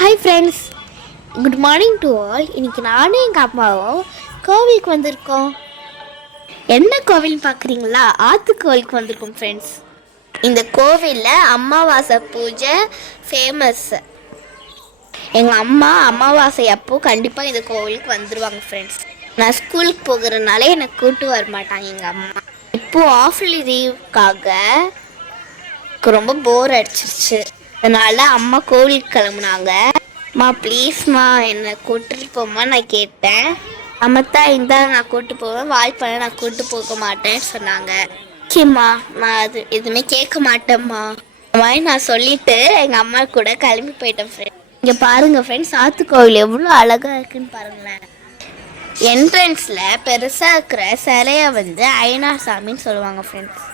Hi friends, good morning to all. இன்றைக்கி நானும் எங்கள் அம்மாவும் கோவிலுக்கு வந்திருக்கோம். என்ன கோவில்னு பார்க்குறீங்களா? ஆற்று கோவிலுக்கு வந்திருக்கோம் ஃப்ரெண்ட்ஸ். இந்த கோவிலில் அமாவாசை பூஜை ஃபேமஸ். எங்கள் அம்மா அமாவாசை அப்போ கண்டிப்பாக இந்த கோவிலுக்கு வந்துடுவாங்க ஃப்ரெண்ட்ஸ். நான் ஸ்கூலுக்கு போகிறதுனால என்னை கூப்பிட்டு வர மாட்டாங்க எங்கள் அம்மா. இப்போது ஆஃப்லி லீவுக்காக ரொம்ப போர் அடிச்சிருச்சு. அதனால அம்மா கோவிலுக்கு கிளம்புனாங்க. அம்மா ப்ளீஸ்மா என்னை கூப்பிட்டு போமா நான் கேட்டேன். அம்மத்தா இருந்தா நான் கூப்பிட்டு போவேன், வாய்ப்பழ நான் கூப்பிட்டு போக மாட்டேன்னு சொன்னாங்க. ஓகேம்மா, நான் அது எதுவுமே கேட்க மாட்டேம்மா அந்த மாதிரி நான் சொல்லிட்டு எங்கள் அம்மா கூட கிளம்பி போயிட்டேன் ஃப்ரெண்ட். இங்கே பாருங்கள் ஃப்ரெண்ட்ஸ், ஆற்று கோவில் எவ்வளோ அழகாக இருக்குன்னு பாருங்களேன். என்ட்ரன்ஸில் பெருசாக இருக்கிற சிலையை ஐயனார் சாமின்னு சொல்லுவாங்க ஃப்ரெண்ட்ஸ்.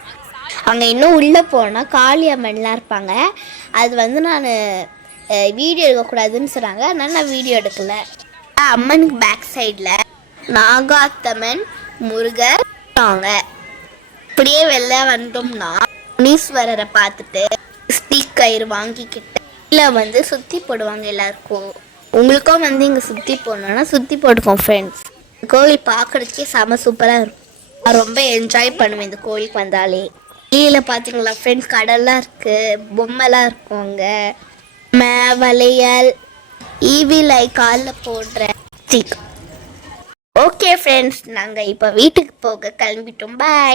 அங்கே இன்னும் உள்ளே போனால் காளியம்மன்லாம் இருப்பாங்க. அது நான் வீடியோ எடுக்கக்கூடாதுன்னு சொன்னாங்க, அதனால் நான் வீடியோ எடுக்கலை. அம்மனுக்கு பேக் சைடில் நாகாத்தம்மன் முருகர் வாங்க. இப்படியே வெளில வந்தோம்னா முனீஸ்வரரை பார்த்துட்டு கயிறு வாங்கிக்கிட்டு இல்லை சுற்றி போடுவாங்க எல்லாருக்கும். உங்களுக்கும் இங்கே சுற்றி போடணுன்னா சுற்றி போட்டுக்கோம் ஃப்ரெண்ட்ஸ். கோவில் பார்க்குறதுக்கே செம சூப்பராக இருக்கும். நான் ரொம்ப என்ஜாய் பண்ணுவேன் இந்த கோவிலுக்கு வந்தாலே. கீழே பார்த்தீங்களா ஃப்ரெண்ட்ஸ், கடல்லாம் இருக்குது, பொம்மைலாம் இருக்கும். அங்கே வளையல் ஈவிலை காலில் போடுறேன். ஓகே ஃப்ரெண்ட்ஸ், நாங்கள் இப்போ வீட்டுக்கு போக கிளம்பிட்டோம். பாய்.